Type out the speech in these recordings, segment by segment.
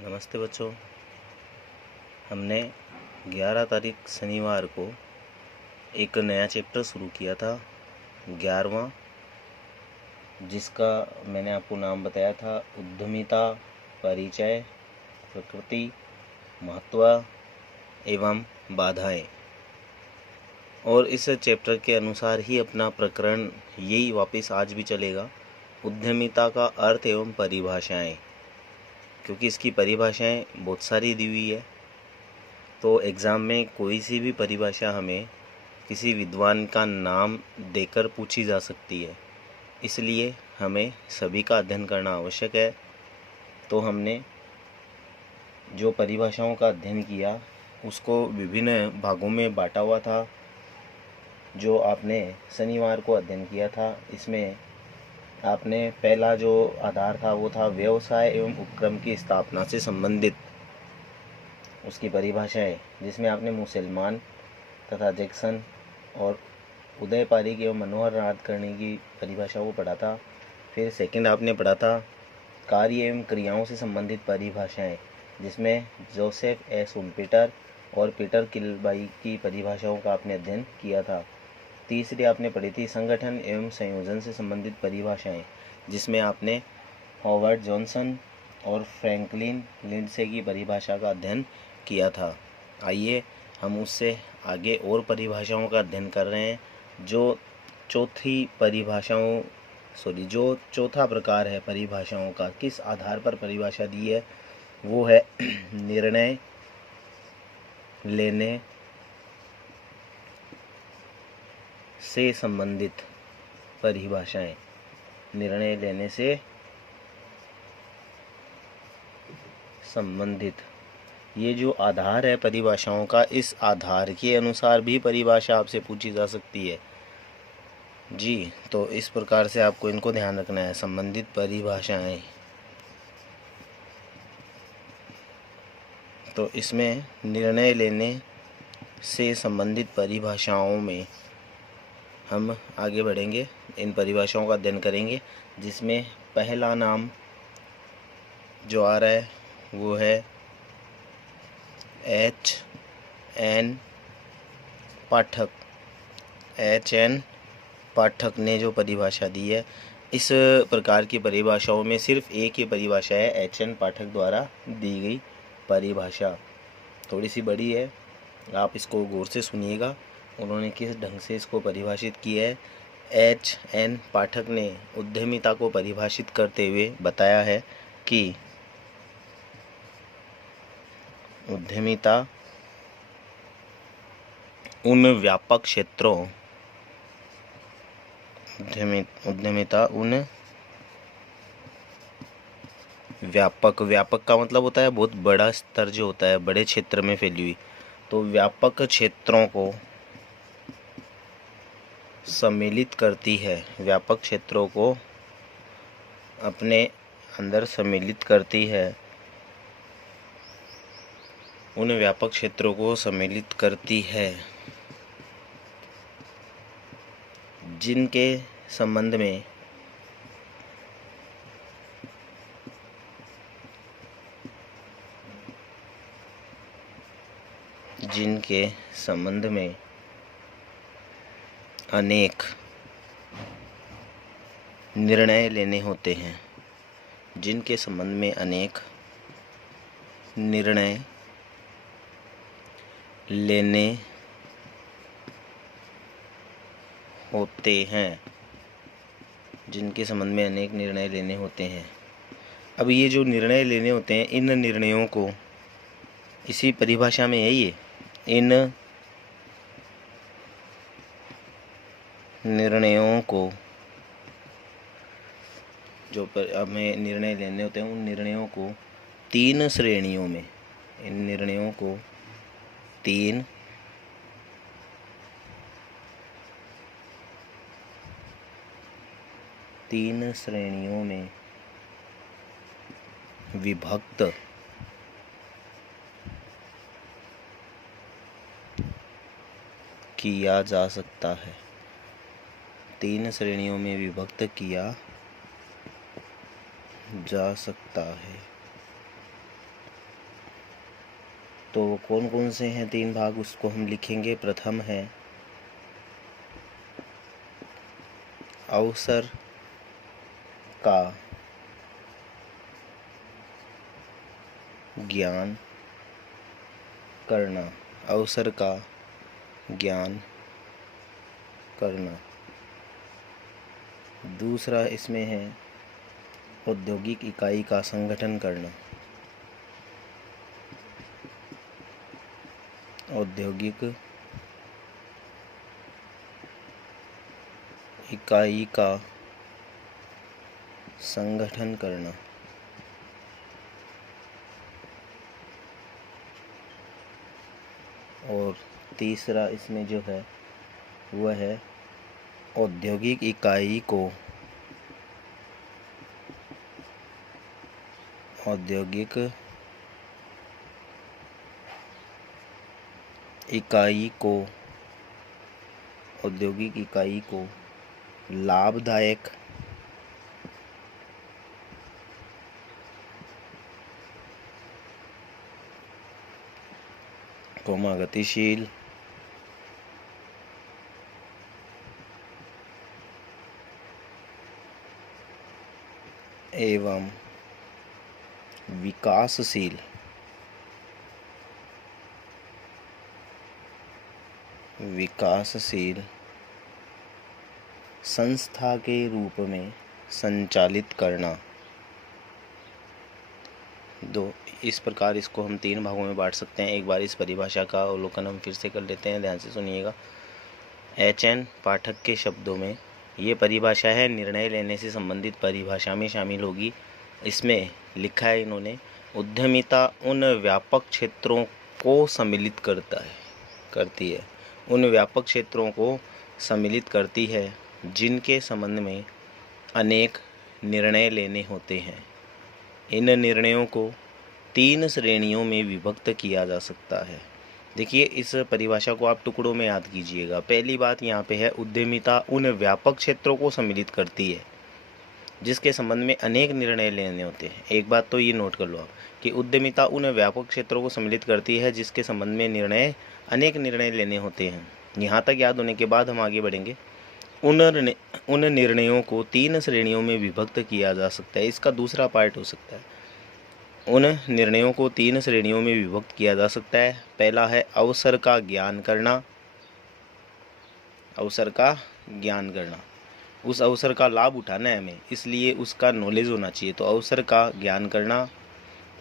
नमस्ते बच्चों। हमने 11 तारीख शनिवार को एक नया चैप्टर शुरू किया था 11वां, जिसका मैंने आपको नाम बताया था उद्यमिता, परिचय, प्रकृति, महत्व एवं बाधाएं। और इस चैप्टर के अनुसार ही अपना प्रकरण यही वापस आज भी चलेगा, उद्यमिता का अर्थ एवं परिभाषाएं, क्योंकि इसकी परिभाषाएं बहुत सारी दी हुई है। तो एग्ज़ाम में कोई सी भी परिभाषा हमें किसी विद्वान का नाम देकर पूछी जा सकती है, इसलिए हमें सभी का अध्ययन करना आवश्यक है। तो हमने जो परिभाषाओं का अध्ययन किया उसको विभिन्न भागों में बांटा हुआ था। जो आपने शनिवार को अध्ययन किया था, इसमें आपने पहला जो आधार था वो था व्यवसाय एवं उपक्रम की स्थापना से संबंधित उसकी परिभाषा है, जिसमें आपने मुसलमान तथा जैक्सन और उदय पारिक एवं मनोहर नाडकर्णी की परिभाषा को पढ़ा था। फिर सेकंड आपने पढ़ा था कार्य एवं क्रियाओं से संबंधित परिभाषाएं, जिसमें जोसेफ ए शुम्पेटर और पीटर किलबाई की परिभाषाओं का आपने अध्ययन किया था। तीसरी आपने पढ़ी थी संगठन एवं संयोजन से संबंधित परिभाषाएं, जिसमें आपने हॉवर्ड जॉनसन और फ्रैंकलिन लिंडसे की परिभाषा का अध्ययन किया था। आइए हम उससे आगे और परिभाषाओं का अध्ययन कर रहे हैं। जो चौथा प्रकार है परिभाषाओं का, किस आधार पर परिभाषा दी है, वो है निर्णय लेने से संबंधित परिभाषाएं। निर्णय लेने से संबंधित ये जो आधार है परिभाषाओं का, इस आधार के अनुसार भी परिभाषा आपसे पूछी जा सकती है जी। तो इस प्रकार से आपको इनको ध्यान रखना है, संबंधित परिभाषाएं। तो इसमें निर्णय लेने से संबंधित परिभाषाओं में हम आगे बढ़ेंगे, इन परिभाषाओं का अध्ययन करेंगे, जिसमें पहला नाम जो आ रहा है वो है H.N. पाठक। H.N. पाठक ने जो परिभाषा दी है, इस प्रकार की परिभाषाओं में सिर्फ एक ही परिभाषा है H.N. पाठक द्वारा दी गई परिभाषा। थोड़ी सी बड़ी है, आप इसको गौर से सुनिएगा, उन्होंने किस ढंग से इसको परिभाषित किया है। H.N. पाठक ने उद्यमिता को परिभाषित करते हुए बताया है कि उद्यमिता उन व्यापक क्षेत्रों उद्यमिता उन व्यापक का मतलब होता है बहुत बड़ा स्तर जो होता है, बड़े क्षेत्र में फैली हुई। तो व्यापक क्षेत्रों को सम्मिलित करती है, व्यापक क्षेत्रों को अपने अंदर सम्मिलित करती है, उन व्यापक क्षेत्रों को सम्मिलित करती है जिनके संबंध में अनेक निर्णय लेने होते हैं, जिनके संबंध में अनेक निर्णय लेने होते हैं, जिनके संबंध में अनेक निर्णय लेने होते हैं। अब ये जो निर्णय लेने होते हैं, इन निर्णयों को इसी परिभाषा में है, ये इन निर्णयों को जो हमें निर्णय लेने होते हैं, उन निर्णयों को तीन श्रेणियों में, इन निर्णयों को तीन श्रेणियों में विभक्त किया जा सकता है। तीन श्रेणियों में विभक्त किया जा सकता है। तो कौन कौन से हैं 3 भाग, उसको हम लिखेंगे। प्रथम है अवसर का ज्ञान करना। अवसर का ज्ञान करना। दूसरा इसमें है औद्योगिक इकाई का संगठन करना। औद्योगिक इकाई का संगठन करना। और तीसरा इसमें जो है वह है औद्योगिक इकाई को औद्योगिक इकाई को औद्योगिक इकाई को लाभदायक गतिशील एवं विकासशील संस्था के रूप में संचालित करना। इस प्रकार इसको हम 3 भागों में बांट सकते हैं। एक बार इस परिभाषा का अवलोकन हम फिर से कर लेते हैं, ध्यान से सुनिएगा। HN पाठक के शब्दों में ये परिभाषा है निर्णय लेने से संबंधित परिभाषा में शामिल होगी। इसमें लिखा है इन्होंने, उद्यमिता उन व्यापक क्षेत्रों को सम्मिलित करती है। उन व्यापक क्षेत्रों को सम्मिलित करती है जिनके संबंध में अनेक निर्णय लेने होते हैं। इन निर्णयों को 3 श्रेणियों में विभक्त किया जा सकता है। देखिए, इस परिभाषा को आप टुकड़ों में याद कीजिएगा। पहली बात यहाँ पे है, उद्यमिता उन व्यापक क्षेत्रों को सम्मिलित करती है जिसके संबंध में अनेक निर्णय लेने होते हैं। एक बात तो ये नोट कर लो आप कि उद्यमिता उन व्यापक क्षेत्रों को सम्मिलित करती है जिसके संबंध में अनेक निर्णय लेने होते हैं। यहाँ तक याद होने के बाद हम आगे बढ़ेंगे। उन निर्णयों को 3 श्रेणियों में विभक्त किया जा सकता है। इसका दूसरा पार्ट हो सकता है, उन निर्णयों को 3 श्रेणियों में विभक्त किया जा सकता है। पहला है अवसर का ज्ञान करना। अवसर का ज्ञान करना, उस अवसर का लाभ उठाना है हमें, इसलिए उसका नॉलेज होना चाहिए, तो अवसर का ज्ञान करना।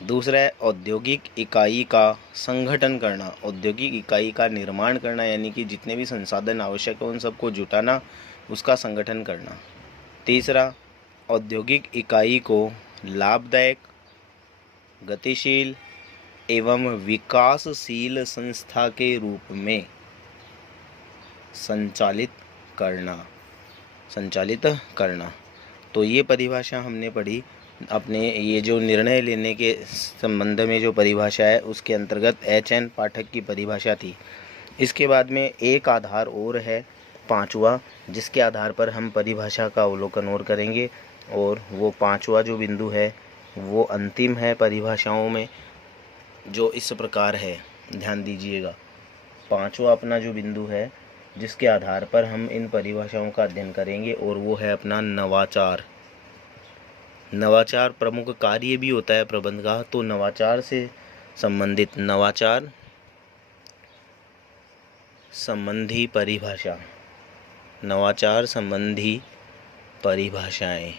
दूसरा है औद्योगिक इकाई का संगठन करना। औद्योगिक इकाई का निर्माण करना, यानी कि जितने भी संसाधन आवश्यक है उन सबको जुटाना, उसका संगठन करना। तीसरा, औद्योगिक इकाई को लाभदायक, गतिशील एवं विकासशील संस्था के रूप में संचालित करना। तो ये परिभाषा हमने पढ़ी अपने ये जो निर्णय लेने के संबंध में जो परिभाषा है उसके अंतर्गत HN पाठक की परिभाषा थी। इसके बाद में एक आधार और है 5वां, जिसके आधार पर हम परिभाषा का अवलोकन और करेंगे। और वो 5वां जो बिंदु है वो अंतिम है परिभाषाओं में, जो इस प्रकार है, ध्यान दीजिएगा। 5वां अपना जो बिंदु है जिसके आधार पर हम इन परिभाषाओं का अध्ययन करेंगे, और वो है अपना नवाचार। नवाचार प्रमुख कार्य भी होता है प्रबंध का, तो नवाचार से संबंधित नवाचार संबंधी परिभाषा, नवाचार संबंधी परिभाषाएं।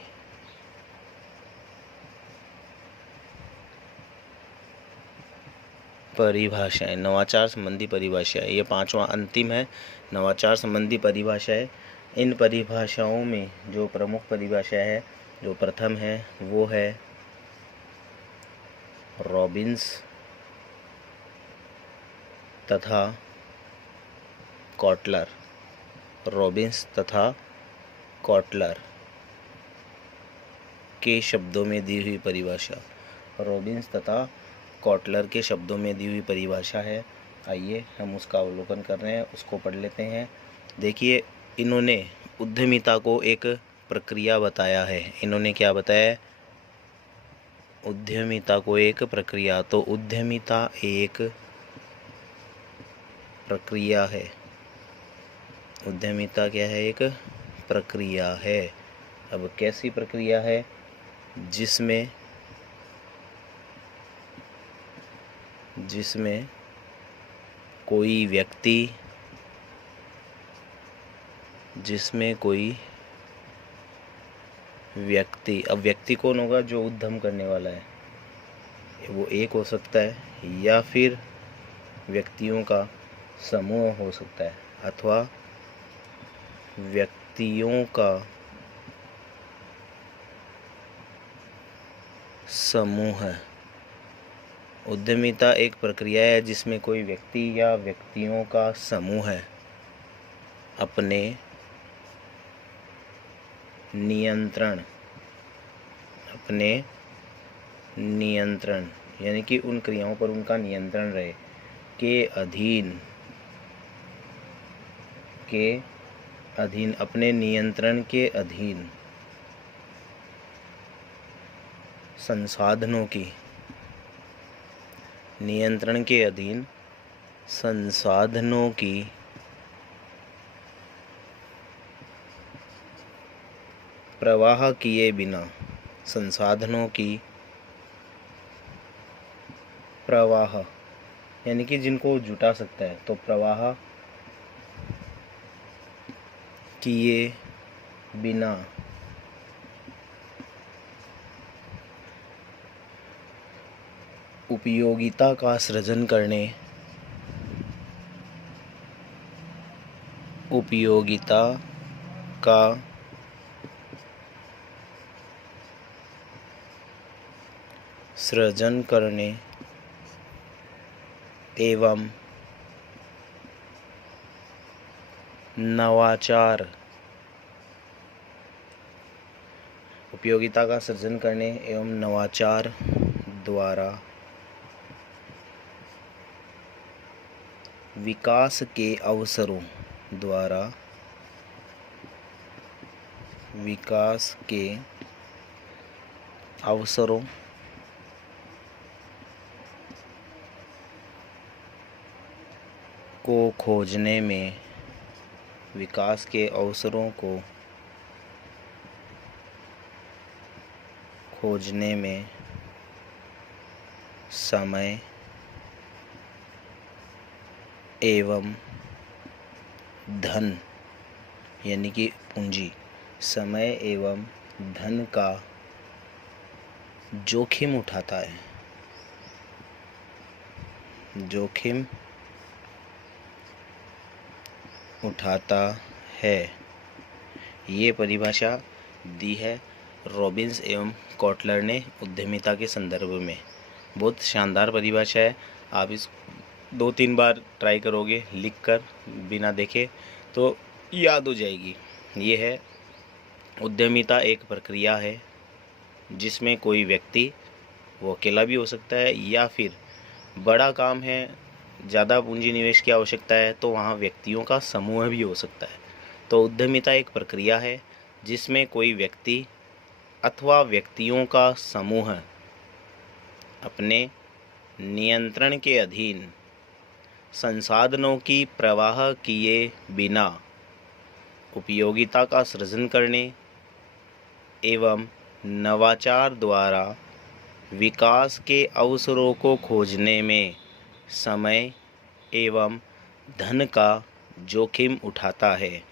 नवाचार संबंधी परिभाषाएं, ये 5वां अंतिम है, नवाचार संबंधी परिभाषाएं। इन परिभाषाओं में जो प्रमुख परिभाषा है, जो प्रथम है वो है रॉबिन्स तथा कॉटलर। रॉबिन्स तथा कॉटलर के शब्दों में दी हुई परिभाषा, रॉबिन्स तथा कॉटलर के शब्दों में दी हुई परिभाषा है। आइए हम उसका अवलोकन कर रहे हैं, उसको पढ़ लेते हैं। देखिए, इन्होंने उद्यमिता को एक प्रक्रिया बताया है। इन्होंने क्या बताया? उद्यमिता को एक प्रक्रिया। तो उद्यमिता एक प्रक्रिया है। उद्यमिता क्या है? एक प्रक्रिया है। अब कैसी प्रक्रिया है? जिसमें कोई व्यक्ति, अब व्यक्ति कौन होगा? जो उद्यम करने वाला है, वो एक हो सकता है या फिर व्यक्तियों का समूह हो सकता है, अथवा व्यक्तियों का समूह है। उद्यमिता एक प्रक्रिया है जिसमें कोई व्यक्ति या व्यक्तियों का समूह है अपने नियंत्रण यानी कि उन क्रियाओं पर उनका नियंत्रण रहे के अधीन अपने नियंत्रण के अधीन संसाधनों की प्रवाह किए बिना, प्रवाह यानी कि जिनको जुटा सकता है, तो प्रवाह किए बिना उपयोगिता का सृजन करने एवं नवाचार, उपयोगिता का सृजन करने एवं नवाचार द्वारा विकास के अवसरों को खोजने में, विकास के अवसरों को खोजने में समय एवं धन यानी कि पूंजी, समय एवं धन का जोखिम उठाता है। ये परिभाषा दी है रॉबिन्स एवं कॉटलर ने उद्यमिता के संदर्भ में। बहुत शानदार परिभाषा है। आप इस 2-3 बार ट्राई करोगे लिखकर बिना देखे तो याद हो जाएगी। ये है उद्यमिता एक प्रक्रिया है जिसमें कोई व्यक्ति, वो अकेला भी हो सकता है या फिर बड़ा काम है, ज़्यादा पूंजी निवेश की आवश्यकता है, तो वहाँ व्यक्तियों का समूह भी हो सकता है। तो उद्यमिता एक प्रक्रिया है जिसमें कोई व्यक्ति अथवा व्यक्तियों का समूह अपने नियंत्रण के अधीन संसाधनों की प्रवाह किए बिना उपयोगिता का सृजन करने एवं नवाचार द्वारा विकास के अवसरों को खोजने में समय एवं धन का जोखिम उठाता है।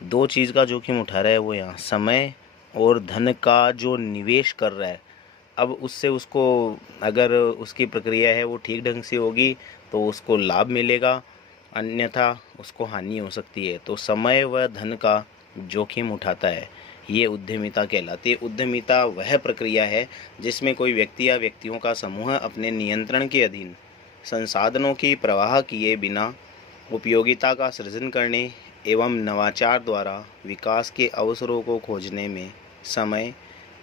2 चीज़ का जोखिम उठा रहा है वो यहाँ, समय और धन का जो निवेश कर रहा है। अब उससे उसको, अगर उसकी प्रक्रिया है वो ठीक ढंग से होगी तो उसको लाभ मिलेगा, अन्यथा उसको हानि हो सकती है। तो समय व धन का जोखिम उठाता है, ये उद्यमिता कहलाती है। उद्यमिता वह प्रक्रिया है जिसमें कोई व्यक्ति या व्यक्तियों का समूह अपने नियंत्रण के अधीन संसाधनों की प्रवाह किए बिना उपयोगिता का सृजन करने एवं नवाचार द्वारा विकास के अवसरों को खोजने में समय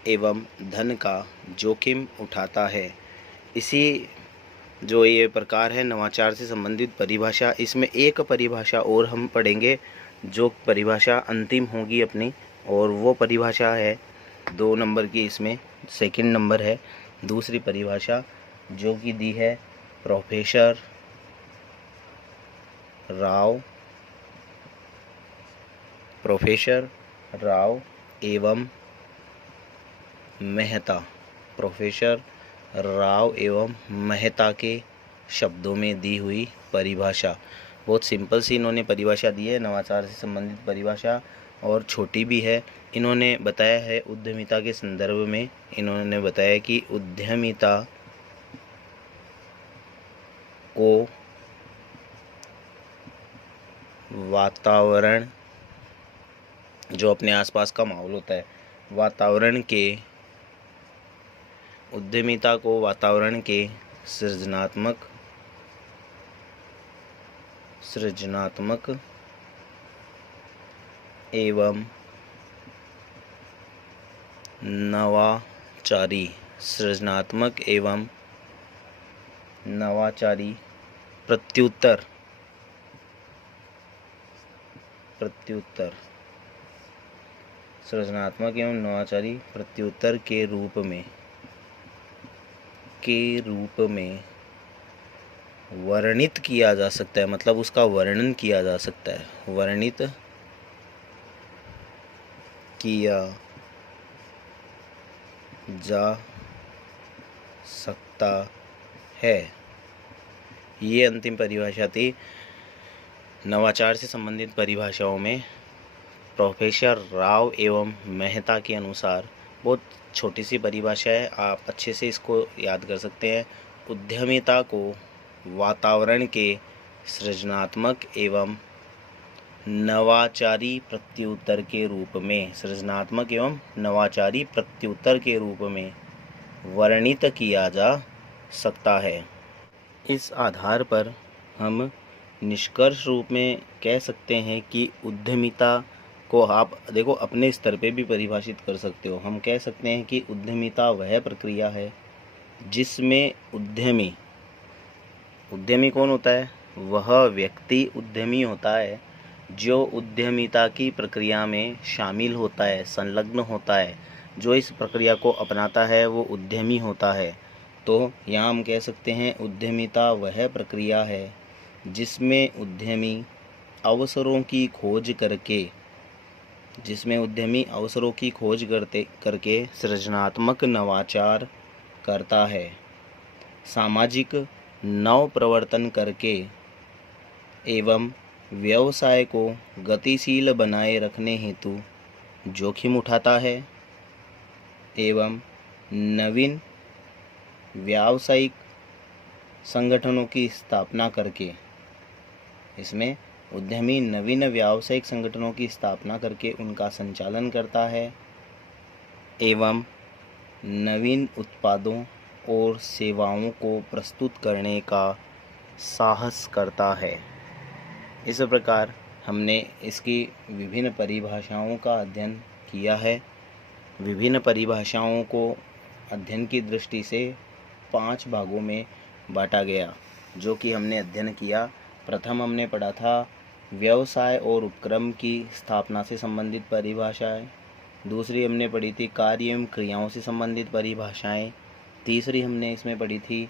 एवं धन का जोखिम उठाता है। इसी जो ये प्रकार है नवाचार से संबंधित परिभाषा, इसमें एक परिभाषा और हम पढ़ेंगे जो परिभाषा अंतिम होगी अपनी, और वो परिभाषा है 2 नंबर की, इसमें सेकंड नंबर है दूसरी परिभाषा जो कि दी है प्रोफेसर राव प्रोफेसर राव एवं मेहता, प्रोफेसर राव एवं मेहता के शब्दों में दी हुई परिभाषा। बहुत सिंपल सी इन्होंने परिभाषा दी है, नवाचार से संबंधित परिभाषा, और छोटी भी है। इन्होंने बताया है उद्यमिता के संदर्भ में, इन्होंने बताया कि उद्यमिता को वातावरण, जो अपने आसपास का माहौल होता है, उद्यमिता को वातावरण के सृजनात्मक एवं नवाचारी प्रत्युत्तर सृजनात्मक एवं नवाचारी प्रत्युत्तर के रूप में वर्णित किया जा सकता है, मतलब उसका वर्णन किया जा सकता है, वर्णित किया जा सकता है। ये अंतिम परिभाषा थी नवाचार से संबंधित परिभाषाओं में प्रोफेसर राव एवं मेहता के अनुसार। बहुत छोटी सी परिभाषा है, आप अच्छे से इसको याद कर सकते हैं। उद्यमिता को वातावरण के सृजनात्मक एवं नवाचारी प्रत्युत्तर के रूप में वर्णित किया जा सकता है। इस आधार पर हम निष्कर्ष रूप में कह सकते हैं कि उद्यमिता को आप देखो अपने स्तर पे भी परिभाषित कर सकते हो। हम कह सकते हैं कि उद्यमिता वह प्रक्रिया है जिसमें उद्यमी कौन होता है? वह व्यक्ति उद्यमी होता है जो उद्यमिता की प्रक्रिया में शामिल होता है, संलग्न होता है। जो इस प्रक्रिया को अपनाता है वो उद्यमी होता है। तो यहाँ हम कह सकते हैं उद्यमिता वह प्रक्रिया है जिसमें उद्यमी अवसरों की खोज करके सृजनात्मक नवाचार करता है, सामाजिक नव प्रवर्तन करके एवं व्यवसाय को गतिशील बनाए रखने हेतु जोखिम उठाता है एवं नवीन व्यावसायिक संगठनों की स्थापना करके, इसमें उद्यमी नवीन व्यावसायिक संगठनों की स्थापना करके उनका संचालन करता है एवं नवीन उत्पादों और सेवाओं को प्रस्तुत करने का साहस करता है। इस प्रकार हमने इसकी विभिन्न परिभाषाओं का अध्ययन किया है। विभिन्न परिभाषाओं को अध्ययन की दृष्टि से 5 भागों में बांटा गया, जो कि हमने अध्ययन किया। प्रथम हमने पढ़ा था व्यवसाय और उपक्रम की स्थापना से संबंधित परिभाषाएं। दूसरी हमने पढ़ी थी कार्य एवं क्रियाओं से संबंधित परिभाषाएं। तीसरी हमने इसमें पढ़ी थी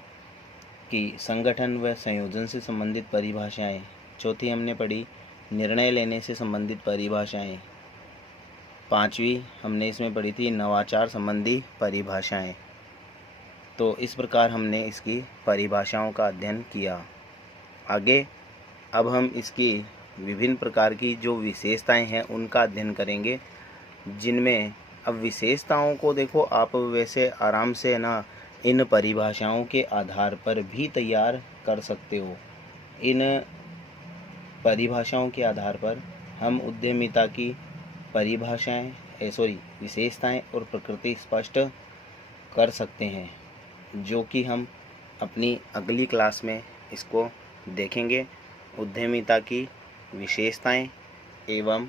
कि संगठन व संयोजन से संबंधित परिभाषाएं। चौथी हमने पढ़ी निर्णय लेने से संबंधित परिभाषाएं। पांचवी हमने इसमें पढ़ी थी नवाचार संबंधी परिभाषाएं। तो इस प्रकार हमने इसकी परिभाषाओं का अध्ययन किया। आगे अब हम इसकी विभिन्न प्रकार की जो विशेषताएं हैं उनका अध्ययन करेंगे, जिनमें अब विशेषताओं को देखो आप वैसे आराम से ना इन परिभाषाओं के आधार पर भी तैयार कर सकते हो। इन परिभाषाओं के आधार पर हम उद्यमिता की विशेषताएं और प्रकृति स्पष्ट कर सकते हैं, जो कि हम अपनी अगली क्लास में इसको देखेंगे। उद्यमिता की विशेषताएं एवं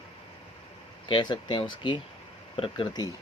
कह सकते हैं उसकी प्रकृति।